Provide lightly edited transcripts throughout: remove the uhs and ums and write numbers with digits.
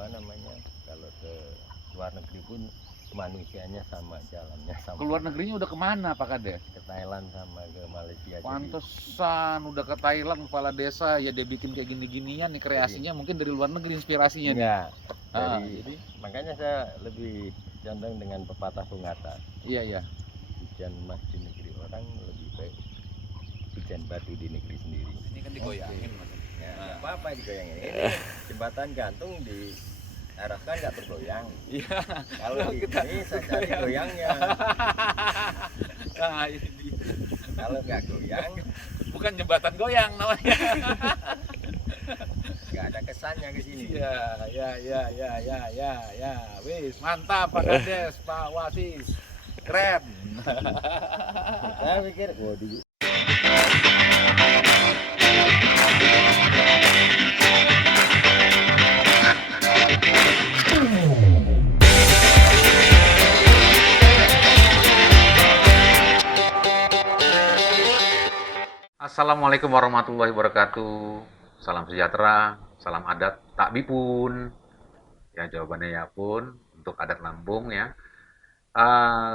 apa namanya, kalau ke luar negeri pun manusianya sama, jalannya sama. Ke luar negerinya udah kemana Pak Kades? Ke Thailand sama ke Malaysia. Pantesan udah ke Thailand kepala desa ya, dia bikin kayak gini-ginian nih kreasinya, mungkin dari luar negeri inspirasinya nih. Enggak. Jadi Makanya saya lebih condong dengan pepatah pengata. iya. Hujan emas di negeri orang lebih baik hujan batu di negeri sendiri. Ini kan digoyangin Mas. Ya, apa-apa digoyangin. Ini jembatan gantung diarahkan nggak bergoyang. Iya. Kalau ini saya cari goyangnya. Nah, ini dia. Kalau nggak goyang, Bukan jembatan goyang namanya. nggak ada kesannya ke sini. Ya. Wis, mantap Pak Kades, Pak Wasis. Keren. Saya pikir, waduh. Assalamualaikum warahmatullahi wabarakatuh. Salam sejahtera, salam adat tak bipun. Ya, jawabannya ya pun untuk adat Lampung ya.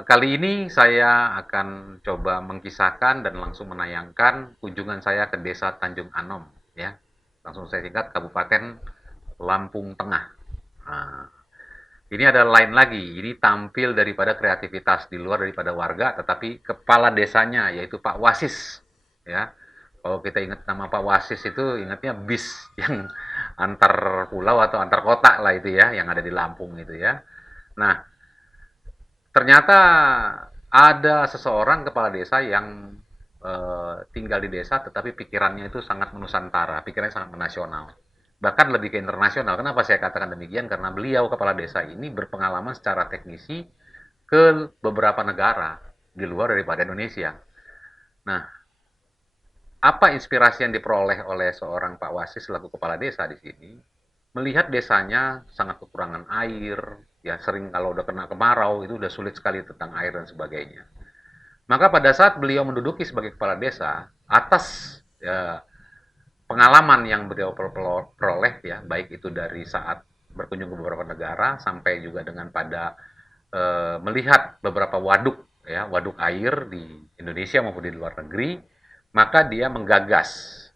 Kali ini saya akan coba mengkisahkan dan langsung menayangkan kunjungan saya ke Desa Tanjung Anom ya. Langsung saya singkat Kabupaten Lampung Tengah. Nah, ini ada lain lagi. Ini tampil daripada kreativitas di luar daripada warga, tetapi kepala desanya yaitu Pak Wasis ya. Kalau kita ingat nama Pak Wasis itu ingatnya bis yang antar pulau atau antar kota lah itu ya, yang ada di Lampung itu ya. Nah, ternyata ada seseorang kepala desa yang tinggal di desa tetapi pikirannya itu sangat menusantara, pikirannya sangat menasional. Bahkan lebih ke internasional. Kenapa saya katakan demikian? Karena beliau kepala desa ini berpengalaman secara teknisi ke beberapa negara di luar daripada Indonesia. Nah, apa inspirasi yang diperoleh oleh seorang Pak Wasis selaku kepala desa di sini? Melihat desanya sangat kekurangan air, ya sering kalau udah kena kemarau itu udah sulit sekali tentang air dan sebagainya. Maka pada saat beliau menduduki sebagai kepala desa, atas ya, pengalaman yang beliau peroleh ya, baik itu dari saat berkunjung ke beberapa negara sampai juga dengan pada melihat beberapa waduk ya, waduk air di Indonesia maupun di luar negeri, maka dia menggagas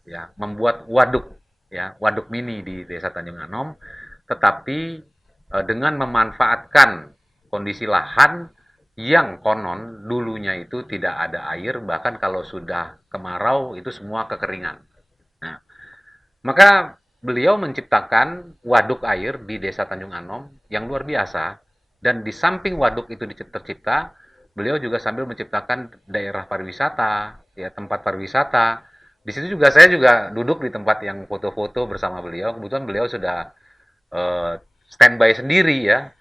ya, membuat waduk ya, waduk mini di Desa Tanjung Anom, tetapi dengan memanfaatkan kondisi lahan yang konon dulunya itu tidak ada air, bahkan kalau sudah kemarau itu semua kekeringan. Nah, maka beliau menciptakan waduk air di Desa Tanjung Anom yang luar biasa, dan di samping waduk itu tercipta, beliau juga sambil menciptakan daerah pariwisata, ya tempat pariwisata. Di situ juga saya juga duduk di tempat yang foto-foto bersama beliau. Kebetulan beliau sudah standby sendiri ya,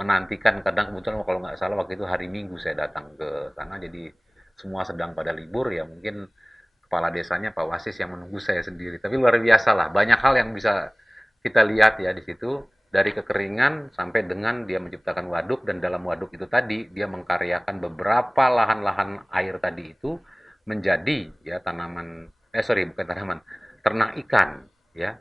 menantikan. Kadang kebetulan kalau nggak salah waktu itu hari Minggu saya datang ke sana, jadi semua sedang pada libur ya, mungkin kepala desanya Pak Wasis yang menunggu saya sendiri. Tapi luar biasa lah, banyak hal yang bisa kita lihat ya di situ, dari kekeringan sampai dengan dia menciptakan waduk, dan dalam waduk itu tadi dia mengkaryakan beberapa lahan-lahan air tadi itu menjadi ya tanaman bukan tanaman, ternak ikan ya.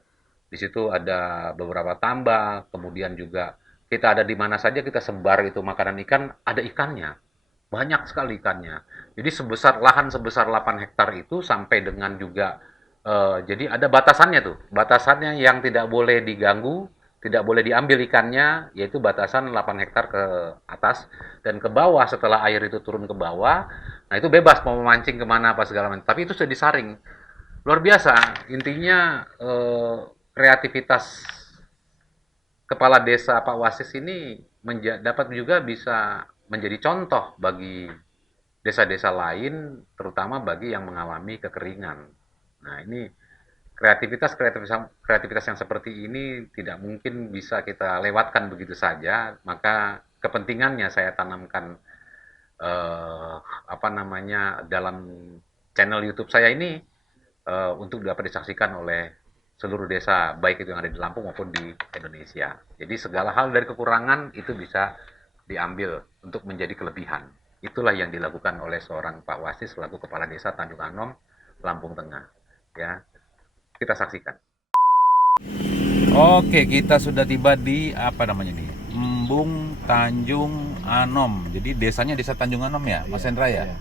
Di situ ada beberapa tambak, kemudian juga kita ada di mana saja kita sebar itu makanan ikan, ada ikannya. Banyak sekali ikannya. Jadi lahan sebesar 8 hektar itu sampai dengan juga jadi ada batasannya tuh. Batasannya yang tidak boleh diganggu, tidak boleh diambil ikannya, yaitu batasan 8 hektar ke atas dan ke bawah. Setelah air itu turun ke bawah, nah itu bebas mau memancing kemana apa segala macam. Tapi itu sudah disaring. Luar biasa. Intinya kreativitas kepala desa Pak Wasis ini dapat juga bisa menjadi contoh bagi desa-desa lain, terutama bagi yang mengalami kekeringan. Nah, ini kreativitas yang seperti ini tidak mungkin bisa kita lewatkan begitu saja. Maka kepentingannya saya tanamkan dalam channel YouTube saya ini untuk dapat disaksikan oleh seluruh desa, baik itu yang ada di Lampung maupun di Indonesia. Jadi segala hal dari kekurangan itu bisa diambil untuk menjadi kelebihan. Itulah yang dilakukan oleh seorang Pak Wasis selaku Kepala Desa Tanjung Anom, Lampung Tengah. Ya, kita saksikan. Oke, kita sudah tiba di apa namanya nih? Embung Tanjung Anom. Jadi desanya Desa Tanjung Anom ya, Mas Hendra ya? Iya.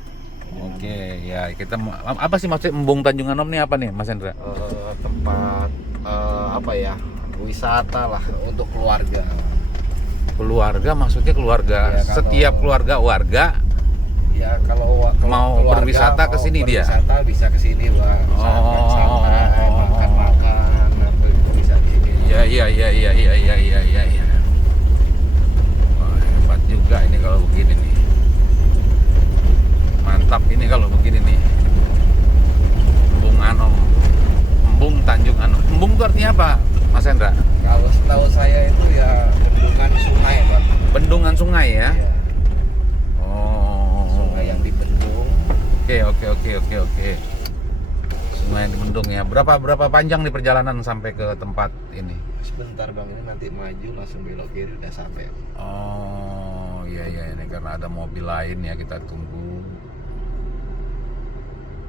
Oke, ya kita apa sih maksudnya Embung Tanjung Anom nih apa nih, Mas Hendra? Tempat apa ya, wisata lah untuk keluarga. Keluarga maksudnya keluarga, Ya, kalau- setiap keluarga warga. Ya kalau Mau keluarga berwisata ke mau sini dia? berwisata bisa ke sini, Bang. Santai, makan-makan, apa itu bisa di sini. Iya. Wah, hebat juga ini kalau begini nih. Mantap ini kalau begini nih. Embung Anom. Embung Tanjung Anom. Embung itu artinya apa, Mas Hendra? Kalau setahu saya itu ya bendungan sungai, Bang. Bendungan sungai ya? Iya, Oh. sungai yang dibendung. Oke. Sungai di Bendung ya. Berapa panjang nih perjalanan sampai ke tempat ini? Sebentar, Bang, ini nanti maju langsung belok kiri udah sampai. Oh, iya ini karena ada mobil lain ya, kita tunggu.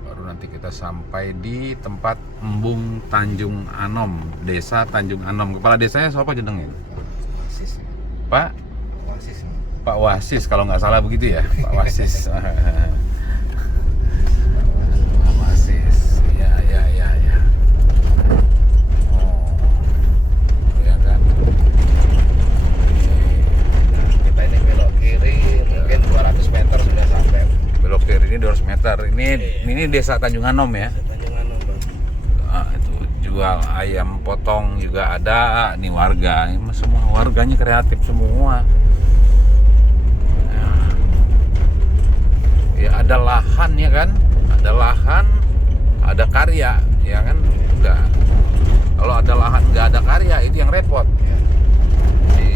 Baru nanti kita sampai di tempat Embung Tanjung Anom, Desa Tanjung Anom. Kepala desanya siapa jenengnya? Wasis. Pak Wasis. Pak Wasis kalau nggak salah begitu ya, Pak Wasis. Pak Wasis. Ya. Oh, ya kan. Kita ini belok kiri mungkin 200 meter sudah sampai. Belok kiri ini 200 meter. Ini Desa Tanjung Anom ya. Tanjung Anom, Bang. Itu jual ayam potong juga ada. Nih warga, ini semua warganya kreatif semua. Ya ada lahan ya kan, ada lahan, ada karya ya kan. Udah, kalau ada lahan nggak ada karya itu yang repot. Ya. Di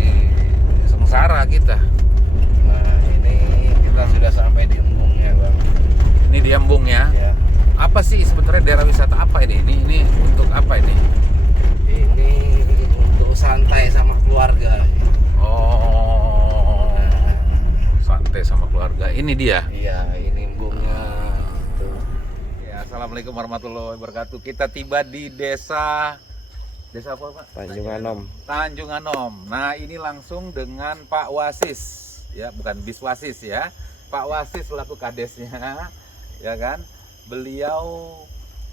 sengsara kita. Nah, ini kita sudah sampai di embungnya, Bang. Ini di Embung ya. Ya. Apa sih sebenarnya daerah wisata apa ini? Ini untuk apa ini? Ini untuk santai sama keluarga. Oh, santai sama keluarga. Ini dia. Iya, ini embungnya. Tuh. Ya, assalamualaikum warahmatullahi wabarakatuh. Kita tiba di desa apa Pak? Tanjung Anom. Tanjung Anom. Nah, ini langsung dengan Pak Wasis, ya, bukan Bis Wasis ya. Pak Wasis selaku kadesnya, ya kan. Beliau,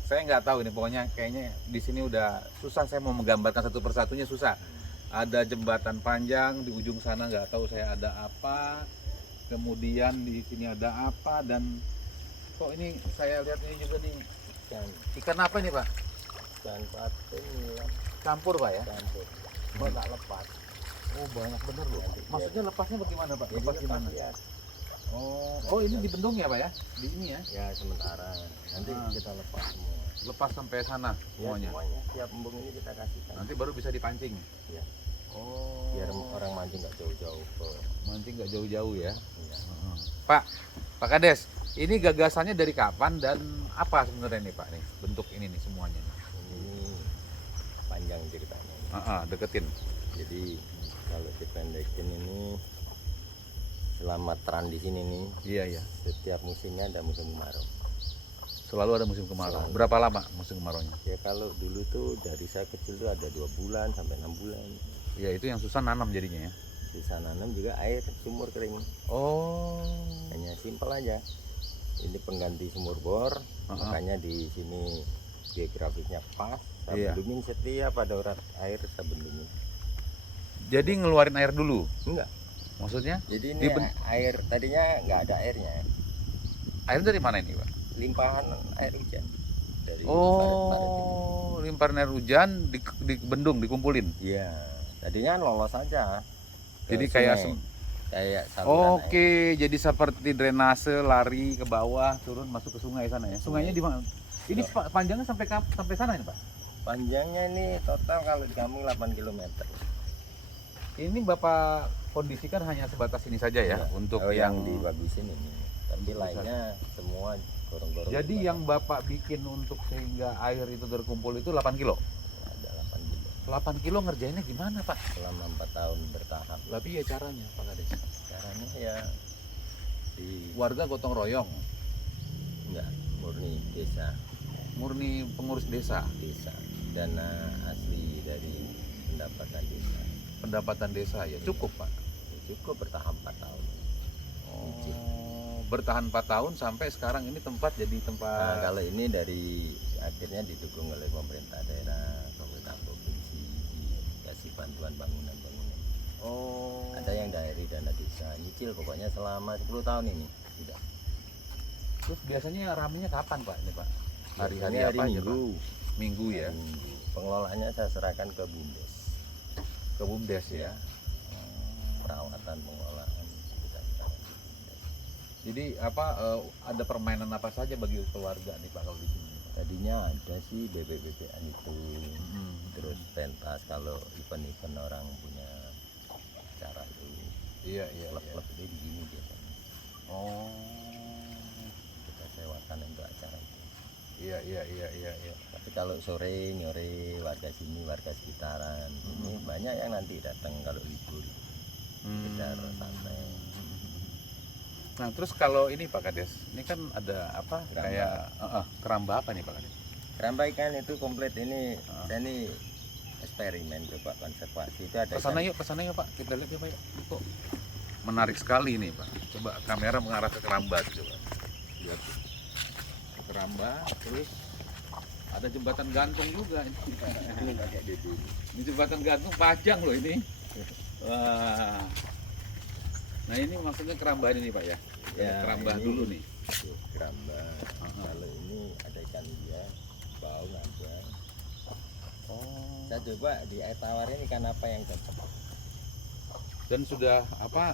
saya nggak tahu ini, pokoknya kayaknya di sini udah susah saya mau menggambarkan satu persatunya, susah. Ada jembatan panjang di ujung sana, nggak tahu saya ada apa. Kemudian di sini ada apa, dan kok ini saya lihat ini juga nih ikan apa ini Pak? Ikan patin ya, Campur Pak ya? campur. Kok nggak lepas? Oh banyak bener loh. Maksudnya lepasnya bagaimana Pak? Jadi Lepas gimana? ya. Oh ini di bendung ya Pak ya? Di ini ya? Ya sementara. Nanti Ah. kita lepas semua. Lepas sampai sana Ya, semuanya. semuanya. Tiap embung ini kita kasihkan. Nanti baru bisa dipancing. Ya. Oh. Biar orang mancing nggak jauh-jauh ke. mancing nggak jauh-jauh ya. Ya. Pak Kades, ini gagasannya dari kapan dan apa sebenarnya nih Pak nih bentuk ini nih semuanya? Ini panjang ceritanya. Deketin. Jadi kalau dipendekin ini selama tran di sini nih, Iya. setiap musimnya ada musim kemarau. Selalu ada musim kemarau. Selalu. Berapa lama musim kemaraunya? Ya kalau dulu tuh dari saya kecil tuh ada 2 bulan sampai 6 bulan. Ya itu yang susah nanam jadinya ya. Sisa nanam juga air sumur kering. Oh. Hanya simpel aja. Ini pengganti sumur bor, makanya di sini geografisnya pas. Saya Iya. bendumin setiap ada urat air saya bendumin. Jadi ngeluarin air dulu. Enggak. Maksudnya? Jadi ini Diben- air tadinya nggak ada airnya. Air dari mana ini Pak? Limpahan air hujan dari parit-parit ini. Oh, limpahan air hujan di bendung dikumpulin. Iya, tadinya lolos aja. ke Jadi kayak sungai. Kayak saluran air. Oke, jadi seperti drainase lari ke bawah, turun masuk ke sungai sana ya. Sungainya di mana? Ini panjangnya sampai sana ini, Pak. Panjangnya ini total kalau di kampung 8 km. Ini Bapak kondisikan hanya sebatas ini saja ya, Iya. untuk yang dibagusin ini. Tapi Untuk lainnya semua gorong-gorong. Jadi yang Bapak bikin untuk sehingga air itu terkumpul itu 8 kilo. ada 8 kilo 8 kilo ngerjainnya gimana, Pak? selama 4 tahun bertahap. Tapi ya caranya, Pak Kades. Caranya ya di Warga gotong royong, enggak murni desa, murni pengurus desa. dana asli dari pendapatan desa. Pendapatan desa ya cukup Pak. Ya, cukup bertahan 4 tahun. Oh, bertahan 4 tahun sampai sekarang ini tempat jadi Nah, tempat. kalau ini dari akhirnya didukung oleh pemerintah daerah, pemerintah provinsi, dikasih bantuan bangunan-bangunan. Oh. Ada yang dari dana desa, nyicil pokoknya selama 10 tahun ini. Tidak. Terus biasanya ramenya kapan Pak ini Pak? Hari-hari Ini apa aja Pak? Minggu. Minggu ya. Minggu. Pengelolaannya saya serahkan ke BUMDes. Ke BUMDes ya. Ya, perawatan pengelolaan kita serahkan ke BUMDes. Jadi apa ada permainan apa saja bagi keluarga nih Pak kalau di sini? Tadinya ada sih bebek-bebekan itu, terus pentas kalau event-event orang punya acara itu, Iya iya. klub-klub itu di sini biasanya Oh. kita sewakan untuk acara itu. Iya iya iya iya iya. Tapi kalau sore nyore warga sini, warga sekitaran ini banyak yang nanti datang kalau libur, sekedar santai. Nah terus kalau ini Pak Kades, ini kan ada apa Keramba. kayak keramba apa nih Pak Kades? Keramba ikan itu komplit ini, saya ini eksperimen coba konservasi itu ada Kesana ikan. yuk Pak, kita lihat ya Pak. Kok menarik sekali ini Pak. Coba kamera mengarah ke keramba coba. Lihat tuh. Ke keramba, terus ada jembatan gantung juga ini. Ini pakai DD. Ini jembatan gantung panjang loh ini. Wah. Nah ini maksudnya keramba ini nih Pak ya? Ya, Keramba ini dulu nih. tuh, keramba. Kalau ini ada ikan dia, bau ngambang. Oh. Saya coba di air tawar ini ikan apa yang cocok. Dan sudah apa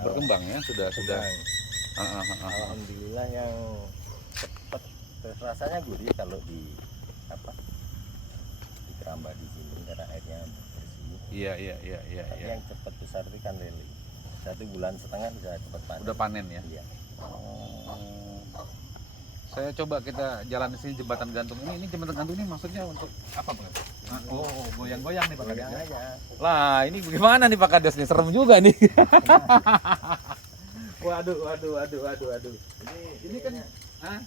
berkembang ya? Sudah. Alhamdulillah yang cepat, terus rasanya gurih kalau di apa di keramba di sini karena airnya bersih. Iya. Tapi yang cepat besar itu ikan lele. 1,5 bulan bisa cepat panen. Udah panen ya? Iya. Oh. Saya coba kita jalan di sini jembatan gantung ini. Ini jembatan gantung ini maksudnya untuk apa Pak? Oh, goyang-goyang nih Pak Kades. Goyang Ya? aja. Lah, ini bagaimana nih Pak Kades nih? Serem juga nih. Waduh. Ini kan Hah?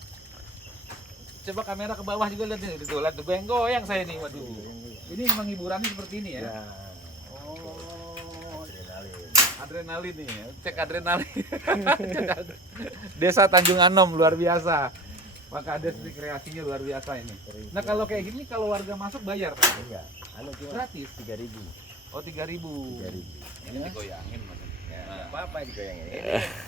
Coba kamera ke bawah juga lihat nih, tuh, lihat tuh goyang saya nih. Waduh. Ini memang hiburannya seperti ini ya. Ya. Oh, Adrenalin. adrenalin nih, ya. Cek adrenalin. Desa Tanjung Anom luar biasa. Pak Kades ini kreasinya luar biasa ini. Nah kalau kayak gini kalau warga masuk bayar Pak? Enggak, cuma Gratis. 3.000. Oh 3.000. 3.000. Ini digoyangin maksudnya. Ya, nggak apa-apa digoyangin. Ini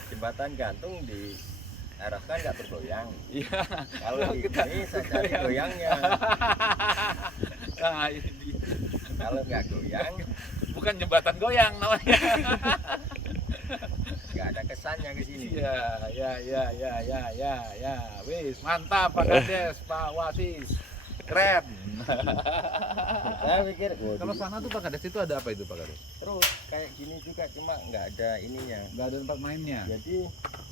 jembatan gantung diarahkan nggak bergoyang. Iya. Kalau di Kita sini saya cari goyangnya. Nah ini dia. Kalau nggak goyang, Bukan jembatan goyang namanya. nggak ada kesannya ke sini. Ya. Wis mantap Pak Kades, Pak Wasis. Keren. Saya pikir, Kalau sana tuh Pak Kades itu ada apa itu Pak Kades? terus kayak gini juga cuma nggak ada ininya. Nggak ada tempat mainnya. Jadi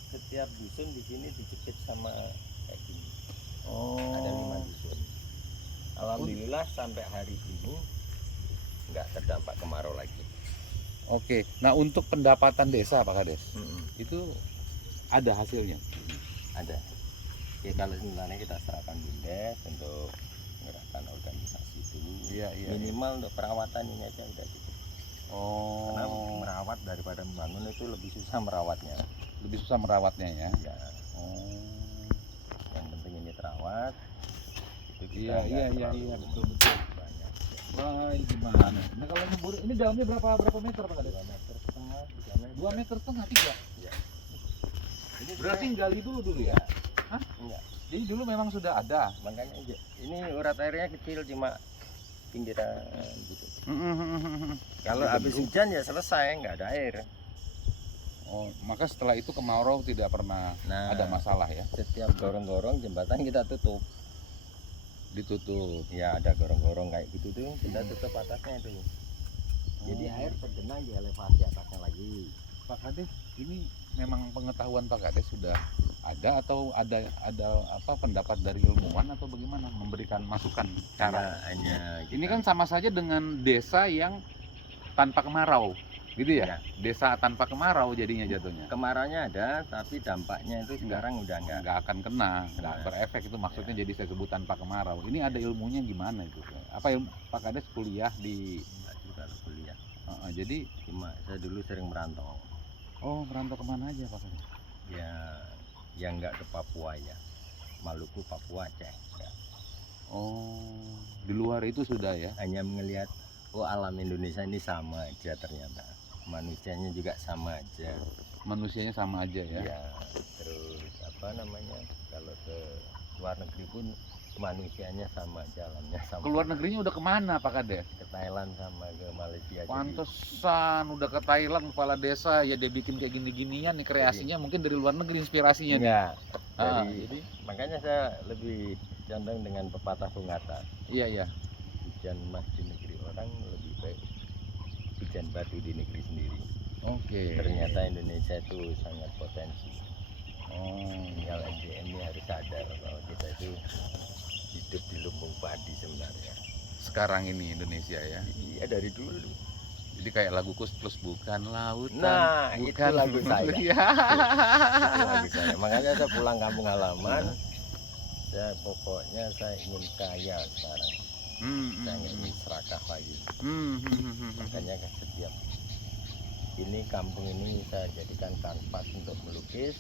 setiap dusun di sini dijepit sama kayak gini. Oh. Ada 5 dusun. Alhamdulillah sampai hari ini nggak terdampak kemarau lagi. Oke. Nah untuk pendapatan desa Pak Kades itu ada hasilnya. Ada. Ya kalau sebenarnya kita serahkan BUMDes untuk menggerakkan organisasi itu. Iya. Minimal untuk perawatan ini aja udah cukup. Karena Oh. merawat daripada membangun itu lebih susah merawatnya. Lebih susah merawatnya ya. Ya, Oh. yang penting ini terawat. Itu kita Iya, nggak iya, terlalu betul. banyak. Wah ini gimana? Nah kalau nyembur ini dalamnya berapa meter Pak Kades? 2 meter setengah, 3 meter. 2 meter setengah 3. Ya. Ini Berarti juga- gali dulu ya? Hah? Enggak. Jadi dulu memang sudah ada. Makanya ini urat airnya kecil cuma pinggiran gitu. Kalau habis hujan ya selesai, nggak ada air. Oh, maka setelah itu kemarau tidak pernah Nah, ada masalah ya? setiap gorong-gorong jembatan kita tutup. Ditutup. Ya ada gorong-gorong kayak gitu tuh, kita tutup atasnya itu. Jadi air tergenang di elevasi atasnya lagi. Pak Kades, ini memang pengetahuan Pak Kades sudah ada atau ada apa pendapat dari ilmuwan atau bagaimana memberikan masukan cara? Hanya Ini kan sama saja dengan desa yang tanpa kemarau, gitu ya? Ya. Desa tanpa kemarau jadinya jatuhnya. kemarauannya ada, tapi dampaknya itu sekarang udah enggak. Nggak akan kena, nggak Nah. berefek itu maksudnya. Jadi saya sebut tanpa kemarau. Ini ada ilmunya gimana itu? Apa ilmu Pak Kades kuliah di Enggak juga. harus kuliah. Jadi, Cuma saya dulu sering merantau. oh merantau kemana aja Pak Kades? Ya, yang nggak ke Papua ya. Maluku, Papua, Aceh. Ya. Oh, di luar itu sudah ya? Hanya melihat, oh alam Indonesia ini sama aja ternyata. Manusianya juga sama aja. Manusianya sama aja ya? Ya, terus apa namanya? Kalau ke luar negeri pun manusianya sama aja, alamnya sama. Ke luar negerinya udah kemana Pak Kades? Ke Thailand sama ke Malaysia. Jadi, Pantesan udah ke Thailand kepala desa ya dia bikin kayak gini-ginian nih kreasinya mungkin dari luar negeri inspirasinya nih. ya, Jadi makanya saya lebih condong dengan pepatah Bungata. iya. Hujan emas di negeri orang lebih baik hujan batu di negeri sendiri. Oke. Ternyata Indonesia itu sangat potensi. Oh. Tinggal SDM ini harus sadar bahwa kita itu hidup di lumbung padi sebenarnya. Sekarang ini Indonesia ya. Iya dari dulu. Jadi kayak lagu Kus Plus bukan lautan. Nah, itu bukan lagu saya. Iya. Itu lagu saya. Makanya saya pulang kampung halaman. Saya pokoknya saya ingin kaya sekarang. Saya ingin serakah lagi. Makanya setiap ini kampung ini saya jadikan kanvas untuk melukis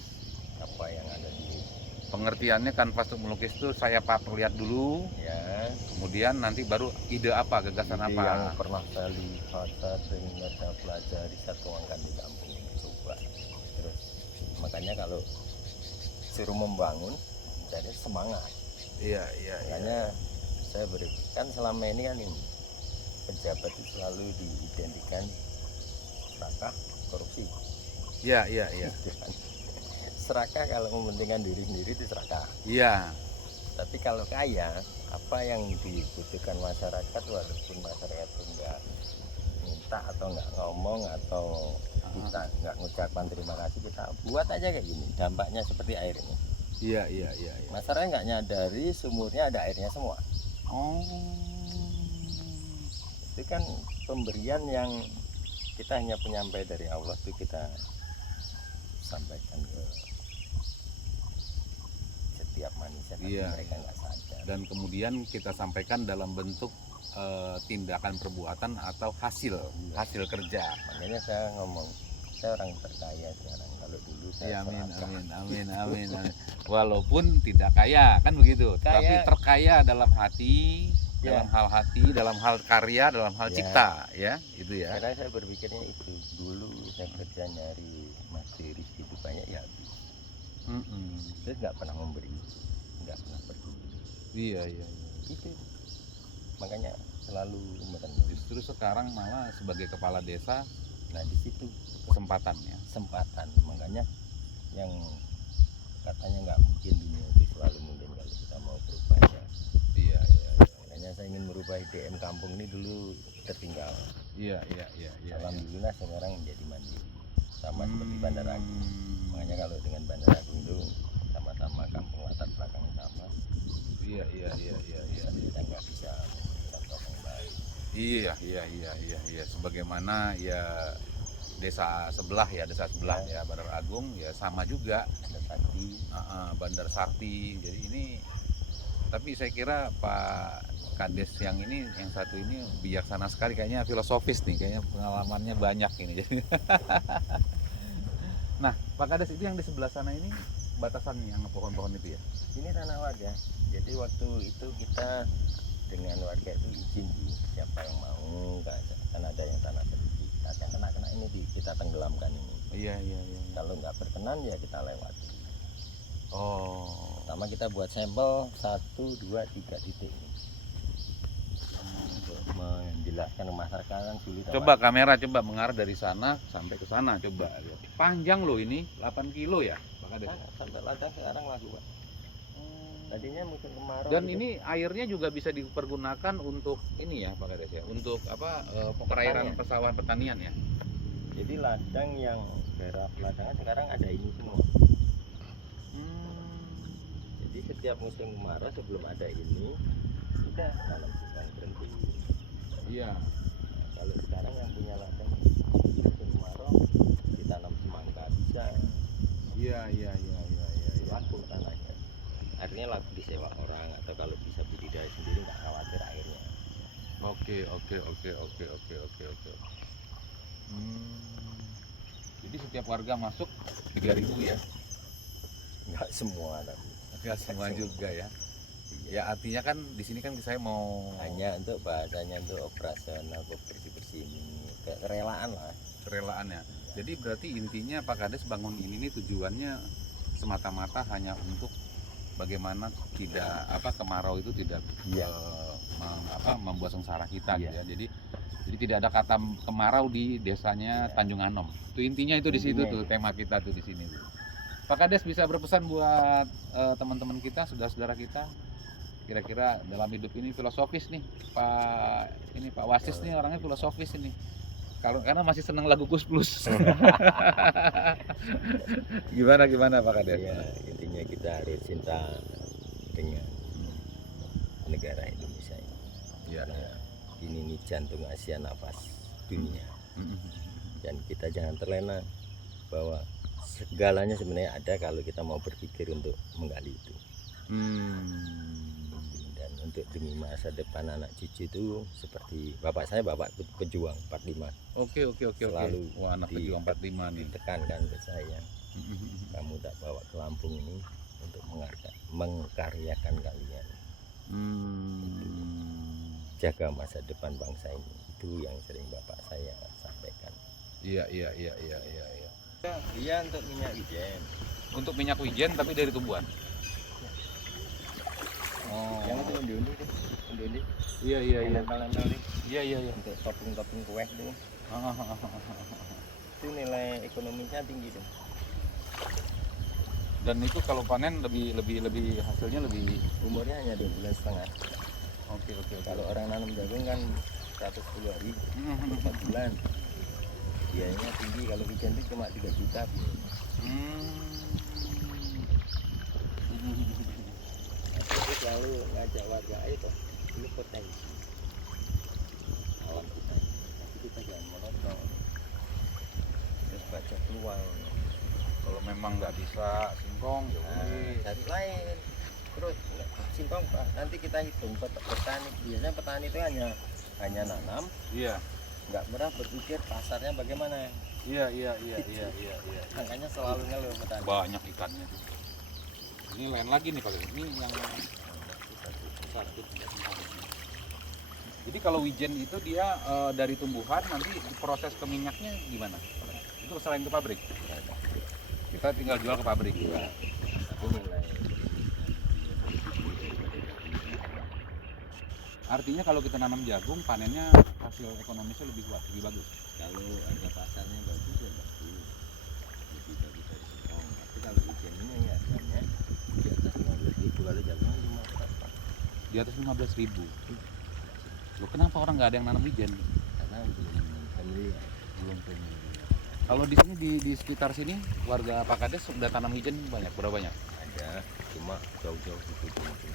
apa yang ada di Pengertiannya kanvas untuk melukis itu saya perlihat dulu, ya. kemudian nanti baru ide apa, gagasan Ide apa. yang pernah saya lihat, saya dengar, saya pelajari, saya tuangkan di kampung ini coba. Terus makanya kalau suruh membangun jadi semangat. Iya. Makanya saya berikan selama ini kan ini pejabat itu selalu diidentikan serakah, korupsi. Iya. Gitu kan. Serakah kalau mementingkan diri sendiri itu serakah. Iya. Tapi kalau kaya, apa yang dibutuhkan masyarakat walaupun masyarakat itu nggak minta atau nggak ngomong atau kita nggak ngucapkan terima kasih, kita buat aja kayak gini. Dampaknya seperti air ini. Iya. Masyarakat nggak nyadari sumurnya ada airnya semua. Oh. Itu kan pemberian yang kita hanya penyampai dari Allah itu kita sampaikan ke setiap manusia, tapi Iya. mereka nggak sadar. Dan kemudian kita sampaikan dalam bentuk tindakan perbuatan atau hasil kerja. Makanya saya ngomong, saya orang terkaya sekarang. Kalau dulu saya Ya, serakah. amin. Walaupun tidak kaya kan begitu, Kaya. tapi terkaya dalam hati, Ya. dalam hal hati, dalam hal karya, dalam hal Ya. cipta, ya itu ya. Karena saya berpikirnya itu dulu saya kerja nyari materi hidup banyak ya habis. Terus nggak pernah memberi, nggak pernah peduli. Iya. Itu makanya selalu merenung. Justru sekarang malah sebagai kepala desa Nah di situ kesempatannya. kesempatan, makanya yang katanya nggak mungkin dunia itu selalu mungkin kalau kita mau berubah ya. Iya. Makanya saya ingin merubah IDM kampung ini dulu tertinggal. Iya. Alhamdulillah sekarang menjadi mandiri sama seperti Bandar Agung. Makanya kalau dengan Bandar Agung itu sama-sama kampung latar belakang sama. Iya. Kita nggak bisa contoh yang baik. Iya. Sebagaimana ya desa sebelah ya Bandar Agung ya sama juga. Ada Sakti. Bandar Sakti. Jadi ini, tapi saya kira Pak Kades yang ini, yang satu ini bijaksana sekali, kayaknya filosofis nih, kayaknya pengalamannya banyak ini. Nah, Pak Kades itu yang di sebelah sana ini batasan yang pohon-pohon itu ya? Ini tanah warga. Jadi waktu itu kita dengan warga itu izin siapa yang mau, kan ada yang tanah sedikit, ada kena ini kita tenggelamkan ini. Iya. Kalau nggak berkenan ya kita lewati. Oh. Pertama kita buat sampel 1, 2, 3 titik ini. Untuk menjelaskan ke masyarakat kan sulit. Coba kamera coba mengarah dari sana sampai ke sana, coba lihat. Panjang loh ini, 8 kilo ya, Pak Kades. Sampai ladang sekarang laku Pak. Tadinya musim kemarau. Dan gitu. ini airnya juga bisa dipergunakan untuk ini ya Pak Kades ya, untuk apa, perairan persawahan pertanian ya. Jadi ladang yang daerah ladangnya sekarang ada ini semua. Jadi setiap musim kemarau sebelum ada ini sudah tanam pisang berhenti. Iya. Nah, kalau sekarang yang punya ladang musim kemarau ditanam semangka bisa. Iya. Laku tanahnya. Artinya laku disewa orang atau kalau bisa budidaya sendiri nggak khawatir airnya. Oke. Jadi setiap warga masuk 3.000 ya? Nggak semua tapi Enggak semua juga ya. Ya artinya kan di sini kan saya mau hanya untuk bahasanya untuk operasional bersih-bersih ini kerelaan lah. kerelaan ya. Jadi berarti intinya Pak Kades bangun ini nih tujuannya semata-mata hanya untuk bagaimana tidak kemarau itu tidak Iya. membuat sengsara kita gitu Iya. ya. Jadi tidak ada kata kemarau di desanya Iya. Tanjung Anom. Itu intinya itu di situ Intinya tuh tema kita tuh di sini tuh. Pak Kades bisa berpesan buat teman-teman kita, saudara-saudara kita, kira-kira dalam hidup ini filosofis nih Pak Wasis nih orangnya filosofis ini. Karena masih senang lagu Kus Plus. gimana Pak Kades? Ya, intinya kita harus cinta dengan negara Indonesia ini. Iya. Karena ini nih jantung Asia, nafas dunia. Dan kita jangan terlena bahwa segalanya sebenarnya ada kalau kita mau berpikir untuk menggali itu. Dan untuk demi masa depan anak cucu itu seperti bapak saya, bapak pejuang 45. Oke. Selalu Wah, anak pejuang 45 nih. ditekankan ke saya, kamu tak bawa ke Lampung ini untuk mengkaryakan kalian, jaga masa depan bangsa ini. Itu yang sering bapak saya sampaikan. Iya. Iya, untuk minyak wijen. Untuk minyak wijen tapi dari tumbuhan. Yang itu undi tuh, undi. Iya. Nempel-nempel nih, Iya. untuk topping kue tuh. Itu nilai ekonominya tinggi tuh. Dan itu kalau panen lebih hasilnya lebih. Umurnya hanya 2,5 bulan. Oke. Kalau orang nanam jagung kan 110 hari, 4 bulan. Biayanya tinggi, kalau wijen itu cuma 3 juta. Aku selalu ngajak warga, ayo toh, ini potensi alam kita, tapi kita jangan monoton, terus baca peluang. Kalau memang nggak bisa singkong ya udah. Dari lain, terus singkong Pak, nanti kita hitung petani. Biasanya petani itu hanya nanam, Iya. nggak pernah berpikir pasarnya bagaimana. Iya. Makanya selalu ngeluh petani. Banyak ikannya tuh. Ini lain lagi nih Pak. Ini yang satu. Jadi kalau wijen itu dia dari tumbuhan nanti proses ke minyaknya gimana? Itu selain ke pabrik. Kita tinggal jual ke pabrik juga. Tapi nilai Artinya kalau kita nanam jagung panennya hasil ekonomisnya lebih kuat, lebih bagus. kalau harga pasarnya bagus ya bagus, lebih bagus dari singkong. Tapi kalau wijen ini ya harganya di atas 15.000, kalau jagung cuma berapa? Di atas 15.000. Loh, kenapa orang nggak ada yang nanam wijen? Karena belum familiar. Belum familiar. Kalau di sini di sekitar sini warga Pak Kades sudah tanam wijen banyak, berapa banyak? Ada, cuma jauh-jauh itu mungkin.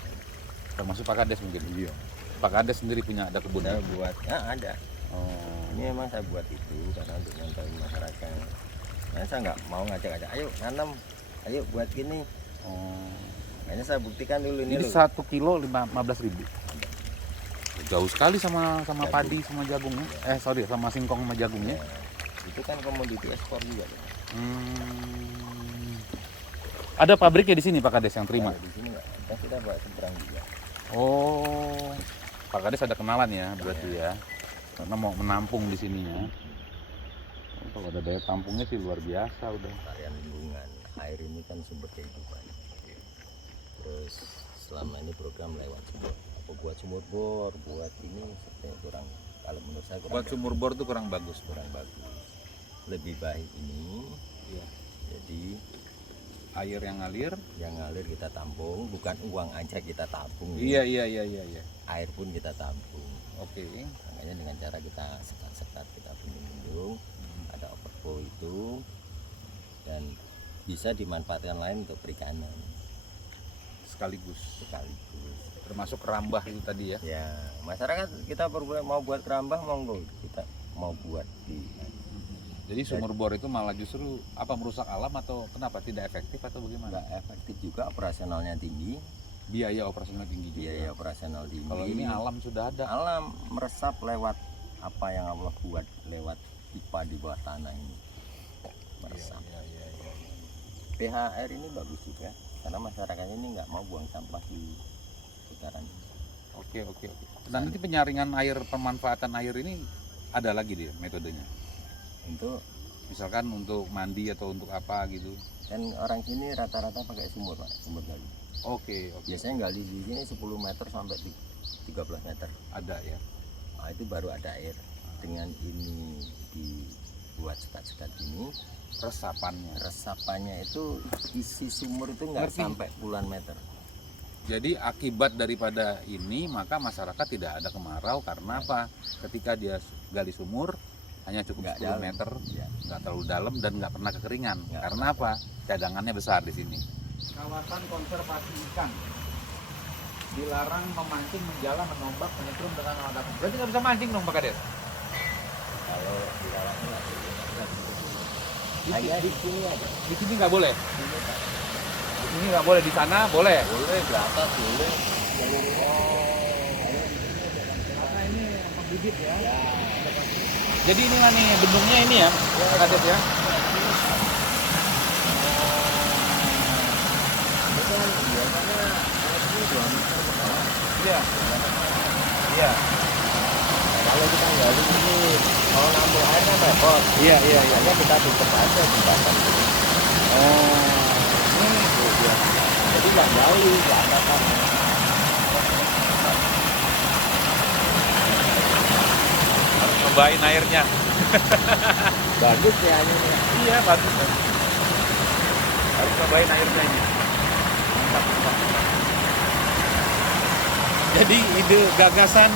Termasuk Pak Kades mungkin. Iya. Pak Kades sendiri ada kebun. Saya buat, ada. Oh. Ini memang saya buat itu karena untuk nyantai masyarakat. Nah, saya nggak mau ngajak-ngajak, ayo nanam, ayo buat gini. Oh. Makanya saya buktikan dulu ini Jadi loh. 1 kilo 15.000. Jauh sekali sama Jagung. padi sama jagungnya. Sama singkong sama jagungnya. Ya, itu kan komoditi ekspor juga. Ada pabriknya di sini Pak Kades yang terima. Kalau di sini nggak ada, kita buat seberang juga. Oh, Pak Kades ada kenalan ya berarti ya. Karena mau menampung di sininya. Kalau ada daya tampungnya sih luar biasa udah. Tarian lingkungan, air ini kan sumber kehidupan. Terus selama ini program lewat sumur, apa buat sumur bor, buat ini sepertinya kurang. Kalau menurut saya kurang Buat sumur bor tuh kurang bagus. bagus. Lebih baik ini. Iya. Jadi Air yang ngalir. yang ngalir kita tampung, bukan uang aja kita tabung. Iya. Air pun kita tampung. Oke. Makanya dengan cara kita sekat-sekat, kita bendung-bendung, ada overflow itu, dan bisa dimanfaatkan lain untuk perikanan Sekaligus. Termasuk kerambah itu tadi ya. Ya, masyarakat kita mau buat kerambah, monggo kita mau buat di. Jadi sumur bor itu malah justru merusak alam atau kenapa tidak efektif atau bagaimana? Nggak efektif juga, operasionalnya tinggi, Biaya operasional tinggi juga. biaya operasional tinggi. Kalau ini alam sudah ada. Alam meresap lewat apa yang Allah buat, lewat pipa di bawah tanah ini meresap. pH air ini bagus juga karena masyarakat ini nggak mau buang sampah di sekitaran. Oke. Dan nanti penyaringan air, pemanfaatan air ini ada lagi dia metodenya. Untuk Misalkan untuk mandi atau untuk apa gitu. kan orang sini rata-rata pakai sumur Pak, sumur gali. Oke. Biasanya gali di sini 10 meter sampai 13 meter. Ada ya. Nah, itu baru ada air. Dengan ini dibuat sekat-sekat ini, resapannya itu isi sumur itu nggak Ngerti. sampai puluhan meter. Jadi akibat daripada ini maka masyarakat tidak ada kemarau karena apa? Ketika dia gali sumur hanya cukup Nggak 10 dalam. meter, Ya. nggak terlalu dalam dan nggak pernah kekeringan. Nggak. Karena apa? Cadangannya besar di sini. Kawasan konservasi ikan dilarang memancing, menjala, menombak, menyetrum dengan alat apapun. Berarti nggak bisa mancing dong Pak Kades? Kalau di dalamnya nggak boleh. Di, Hanya di, di sini aja. di sini nggak boleh. Sini, Pak. Di sini nggak boleh, di sana boleh. Boleh di atas boleh. Karena ini pembibit ya. Ya. Jadi ini nih bendungnya ini ya, Pak Kades ya. Itu kan biasanya air ini 2 meter ke bawah. Iya. Iya. Kalau kita gali ini mau nampung air kan repot. Iya. Makanya kita tutup aja jembatan ini. Oh. Ini dia. Jadi nggak gali ke atasan. Harus nyobain airnya. Bagus ya ini. Iya, bagus. Harus nyobain airnya ini. Mantap. Jadi ide gagasan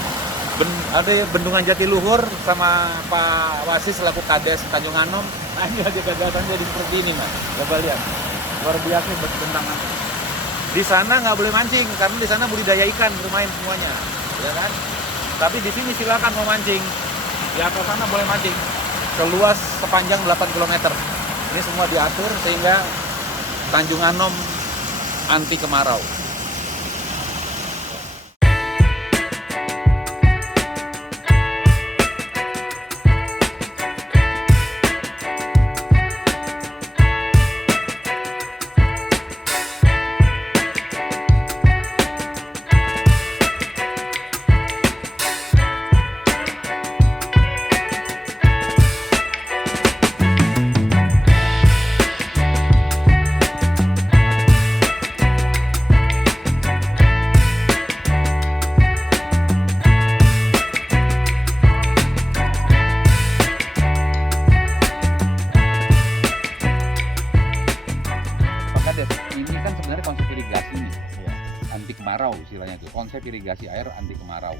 ada bendungan Jatiluhur sama Pak Wasis selaku Kades Tanjung Anom. Nah, ini aja gagasan jadi seperti ini, Mas. Coba lihat. Luar biasa bentangan. Di sana nggak boleh mancing karena di sana budidaya ikan bermain semuanya, ya kan? Tapi di sini silakan mau mancing. Di atas sana boleh mancing. Seluas sepanjang 8 km. Ini semua diatur sehingga Tanjung Anom anti kemarau. Ini kan sebenarnya konsep irigasi nih, Ya. anti kemarau istilahnya itu. Konsep irigasi air anti kemarau.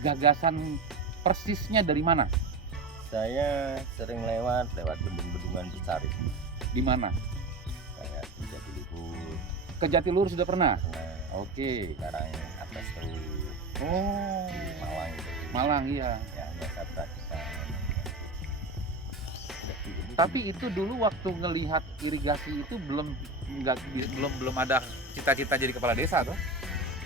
Gagasan persisnya dari mana? Saya sering lewat bendung-bendungan besar itu. Di mana? Kayak di Jatiluhur. Ke Jatiluhur sudah pernah? Nah, Oke. sekarang atas tuh Oh, di Malang itu. Malang iya. Ya, biasa perhatikan. Tapi itu dulu waktu ngelihat irigasi itu belum ada cita-cita jadi kepala desa tuh.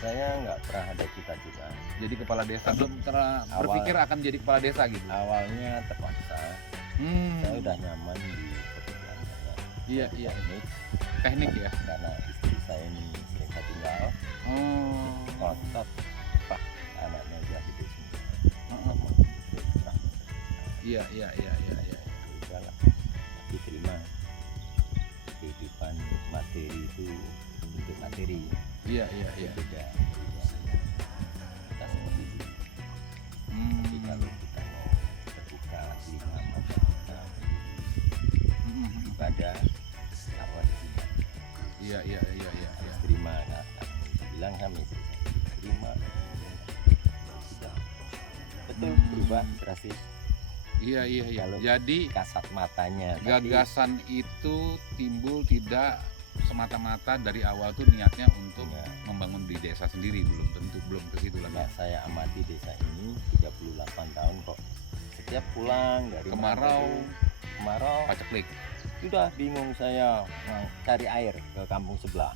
Saya nggak pernah ada cita-cita. Jadi kepala desa belum pernah Awal. berpikir akan jadi kepala desa gitu. Awalnya terpaksa. Saya udah nyaman di pekerjaan saya. Iya. Teknik, Teknik ya. karena istri saya ini istri saya tinggal. Oh. Ngotot, pak anaknya udah gede semua. Heeh. Mau istirahat. Iya. Udahlah, diterima. Kehidupan materi itu untuk materi. Iya. Beda. Kita seperti itu. Tapi kalau kita mau terbuka lima mata kita ibadah apa terima. Iya. Harus terima kan. Bilang sama istri saya, terima. Sudah. Betul berubah drastis. Iya. Kalau Jadi kasat matanya. Tapi gagasan itu timbul tidak semata-mata dari awal tuh niatnya untuk ya, membangun di desa sendiri, belum ke situ lagi. nah, saya amati desa ini 38 tahun kok. Setiap pulang dari Kemarau, kemarau paceklik. sudah bingung saya mau cari air ke kampung sebelah.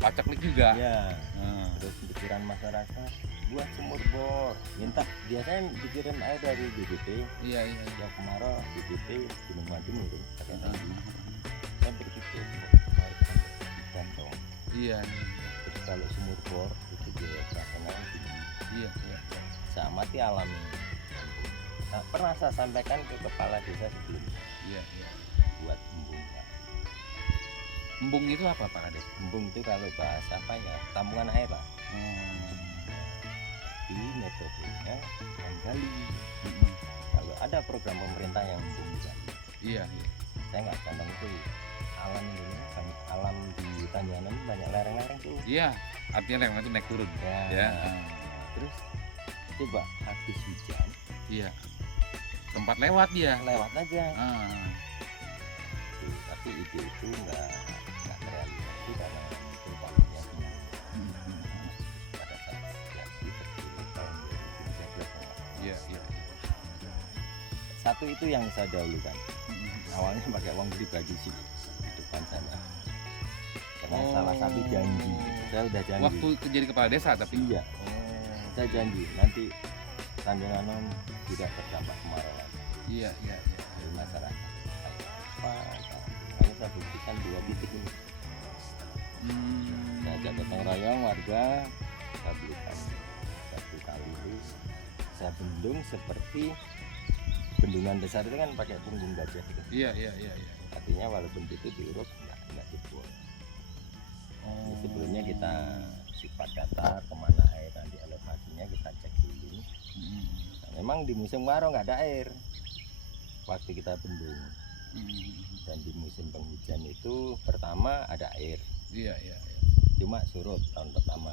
paceklik juga. Ya. Hmm. Terus pikiran masyarakat buat sumur bor, minta biasanya dikirim air dari BPT. Iya. Ya kemarau BPT Gunung Madu itu pakai tangki. Saya berpikir harus sampai dong. Iya. Terus kalau sumur bor itu biaya operasionalnya tinggi. Iya. Saya amati alam ini. Nah, pernah saya sampaikan ke kepala desa sebelumnya Iya. buat embung. Embung itu apa Pak Kades? Embung itu kalau bahasa apa ya, tampungan air lah. Tapi metodenya menggali. Kalau ada program pemerintah yang embung digali, Iya. saya nggak condong itu. Alam ini banyak, alam di Tanjakan ini banyak lereng-lereng tuh. Iya. Artinya lereng itu naik turun. Ya. Ya. Terus coba habis hujan Iya. Tempat lewat dia. lewat aja. Ah. Tapi ide itu nggak terrealisasi karena itu waktunya pada saat ya, kita di tahun 2013. Iya. Satu itu yang saya dahulukan. Awalnya pakai uang pribadi sih di depan sana. Karena salah satu janji, saya udah janji. Waktu jadi kepala desa tapi. Iya, saya janji nanti Tanjakan tidak terdampak kemarau lagi. Iya. Dari masyarakat. Makanya saya buktikan 2 titik ini. Saya ajak gotong royong warga, saya belikan 1 kali itu saya bendung seperti bendungan besar itu kan pakai punggung gajah gitu. Iya. Artinya walaupun itu diuruk nggak jebol. Ini sebelumnya kita sifat datar kemana air nanti elevasinya kita cek dulu. Nah, memang di musim kemarau nggak ada air waktu kita bendung. Dan di musim penghujan itu pertama ada air. Iya. Cuma surut tahun pertama.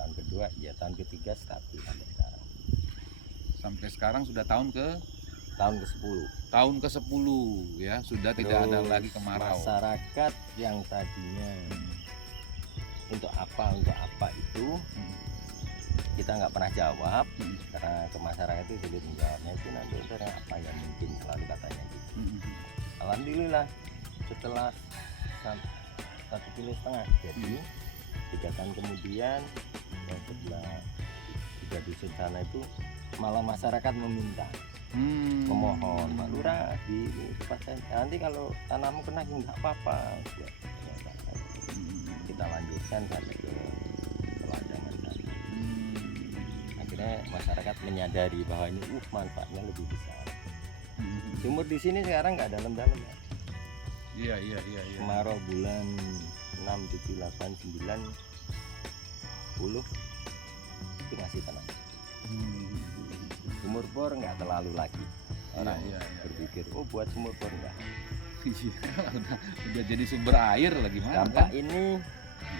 Tahun kedua, ya tahun ketiga stabil sampai sekarang. Sampai sekarang sudah tahun ke-10. Tahun ke-10 ya, sudah tidak ada Terus lagi kemarau. Masyarakat yang tadinya untuk apa itu kita nggak pernah jawab karena ke masyarakat itu sulit menjawabnya itu nanti apa yang mungkin selalu katanya gitu. Alhamdulillah setelah 1,5 kilo jadi 3 tahun kemudian yang sebelah 3 dusun sana itu malah masyarakat meminta memohon Pak Lurah di tempat saya nanti kalau tanahmu kena nggak apa-apa buat kita lanjutkan sampai ke pelanjangan tadi. Akhirnya masyarakat menyadari bahwa ini manfaatnya lebih besar. Sumur di sini sekarang nggak dalam-dalam ya. Iya. Kemarau bulan 6, 7, 8, 9, 10 itu masih tenang. Sumur bor nggak terlalu lagi. Orang Iya. berpikir, oh buat sumur bor enggak. udah jadi sumber air lagi mana Dampak kan? ini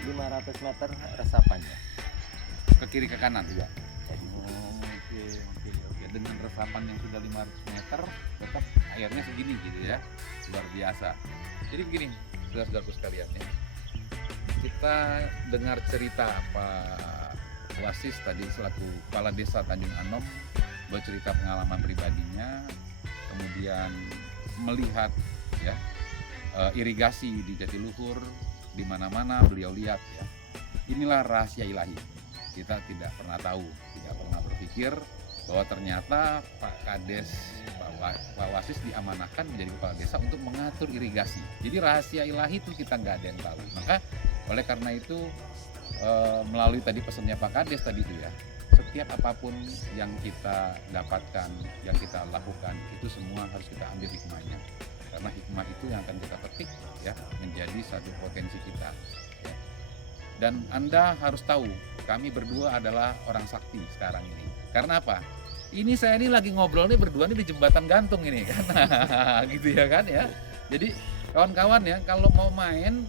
500 meter resapannya. Ke kiri ke kanan. Iya. Jadi Oke. Dengan resapan yang sudah 500 meter, tetap airnya segini gitu ya, luar biasa. Jadi begini, saudara-saudaraku sekalian ya, kita dengar cerita Pak Wasis tadi selaku kepala desa Tanjung Anom bercerita pengalaman pribadinya, kemudian melihat ya irigasi di Jatiluhur, di mana-mana beliau lihat ya. Inilah rahasia ilahi. Kita tidak pernah tahu, tidak pernah berpikir bahwa ternyata Pak Kades, Pak Wasis diamanahkan menjadi kepala desa untuk mengatur irigasi. Jadi rahasia ilahi itu kita nggak ada yang tahu. Maka oleh karena itu melalui tadi pesannya Pak Kades tadi itu ya, setiap apapun yang kita dapatkan, yang kita lakukan itu semua harus kita ambil hikmahnya. Karena hikmah itu yang akan kita petik ya menjadi satu potensi kita. Ya. Dan Anda harus tahu, kami berdua adalah orang sakti sekarang ini. Karena apa? Ini saya ini lagi ngobrol nih berdua nih di jembatan gantung ini kan, gitu ya kan ya. Jadi kawan-kawan ya kalau mau main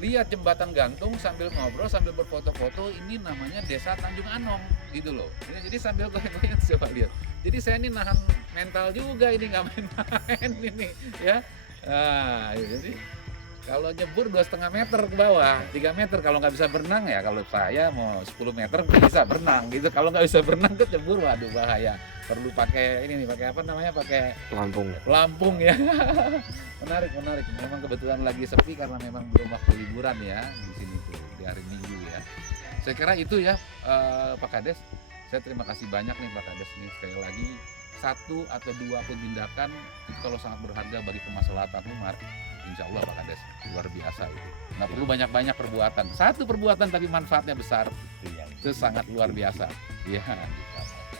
lihat jembatan gantung sambil ngobrol sambil berfoto-foto, ini namanya Desa Tanjung Anom gitu loh. Jadi sambil goyang-goyang coba lihat. Jadi saya ini nahan mental juga ini nggak main-main ini ya. Nah, jadi kalau nyebur 2,5 meter ke bawah, 3 meter kalau nggak bisa berenang ya. Kalau saya mau 10 meter bisa berenang gitu. Kalau nggak bisa berenang ke nyebur, waduh bahaya. Perlu pakai ini nih, pakai apa namanya? Pakai pelampung ya. Menarik. Memang kebetulan lagi sepi karena memang belum waktu liburan ya di sini tuh. di hari Minggu ya. Saya kira itu ya Pak Kades. Saya terima kasih banyak nih Pak Kades nih, sekali lagi 1 atau 2 pun tindakan itu kalau sangat berharga bagi kemaslahatan umat. Insya Allah Pak Kades luar biasa itu. Nggak perlu banyak-banyak perbuatan. 1 perbuatan tapi manfaatnya besar. Itu sangat luar biasa. Iya.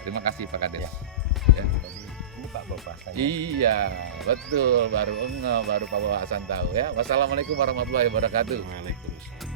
Terima kasih Pak Kades. Ya. Ini Pak Bapak saya. Iya, betul. Baru Pak Bapak Hasan tahu ya. Wassalamualaikum warahmatullahi wabarakatuh. Waalaikumsalam.